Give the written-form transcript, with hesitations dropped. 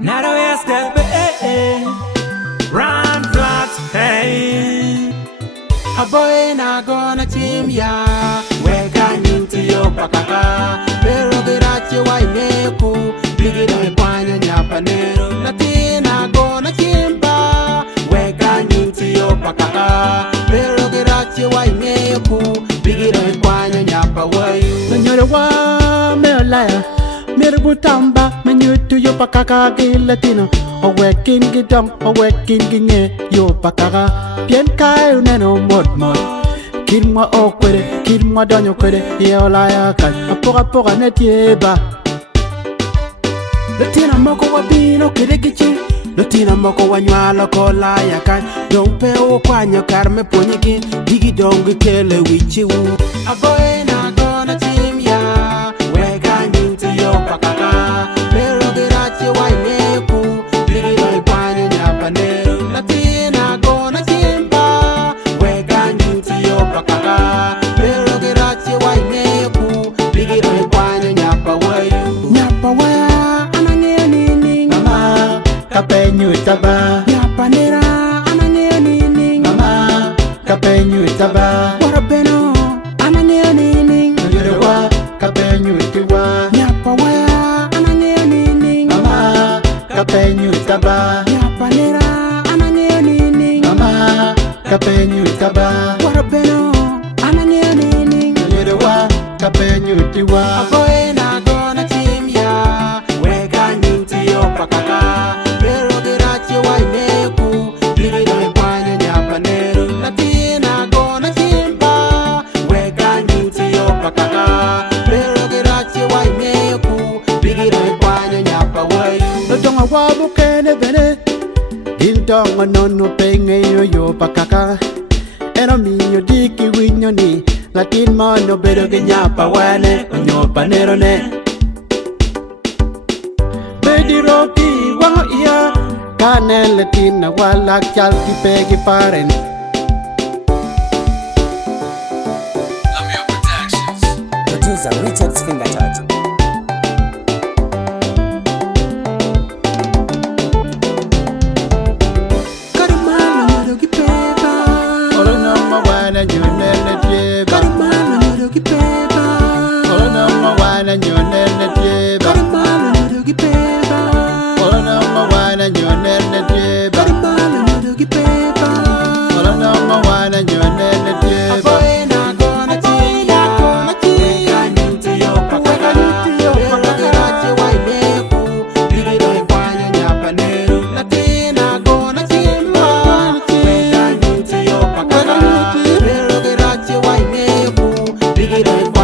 Now the way I step, run flat, hey. A boy na gonna team ya. Weka nyinti yo pakaka. Pero girachi wa ineku. Bigiro ipanya nyapanero. Latina gonna chimba. Weka nyinti yo pakaka. Pero girachi wa ineku. Bigiro ipanya nyapa wayu. Nanyore wa meolaya. Mirabutamba, menyutu yo pakaka gilatino. O wekin gidong, o wekin ginge yo pakaka. Bien kayo neno mod. Kirmwa o kwere, kirmwa donyo kwere. Yeolaya kaj, apoka netieba. Latina moko wa bino kiregichi. Latina moko wa nywalo kola ya kaj. Dompe o kwanyo karme ponyikin. Digi dongi kele wichi wu. Aboy na gonna team ya. Weka nyinti yo pakaka. Pero girachi wa ineku. Digi dongi kwanyo nyapanero. Latina gonna chimba. Weka nyinti yo pakaka. Pero girachi wa ineku. Digi dongi kwanyo nyapa wayu. Nyapa waya anange nini. Mama, kapenyu taba. Nyapa nera anange nini. Mama, kapenyu taba. Warabeno anange nini. Nanyore wa, kapenyu tiwa. Nyapa waya anange nini. Mama, kapenyu taba. Nyapa nera anange nini. Mama, kapenyu taba. Warabeno anange nini. Nanyore wa, kapenyu tiwa. Aboy na gonna team ya. Weka nyinti yo pakaka. Pero girachi wa ineku. Ligido ipanya nyapa neru. Latina gonna chimba. Weka nyinti yo pakaka. Pero girachi wa ineku. Ligido ipanya nyapa wayu. Lodonga wabu kene bene. Dildonga nonu penge yo pakaka. Eno minyo diki winyo ni. Latin mono bedo ke nyapa wane. Nyopa nero ne. Bedi roki wango iya. Kane latina walak chal ki pegi paren. Lamio Productions. Producer Richard's Finger Touch. Karamalo nyodogi pepa. Olo nama wana nyonene tieba. Karamalo nyodogi pepa. Olo nama wana nyonene tieba. Karamalo nyodogi pepa. Olo nama wana nyonene tieba. Karamalo nyodogi pepa. Olo nama wana nyonene tieba. Aboy na gonna team ya. Weka nyinti yo pakaka. Pero girachi wa ineku. Ligido ipanya nyapa neru. Latina gonna chimba. Weka nyinti yo pakaka. Pero girachi wa ineku. Ligido ipanya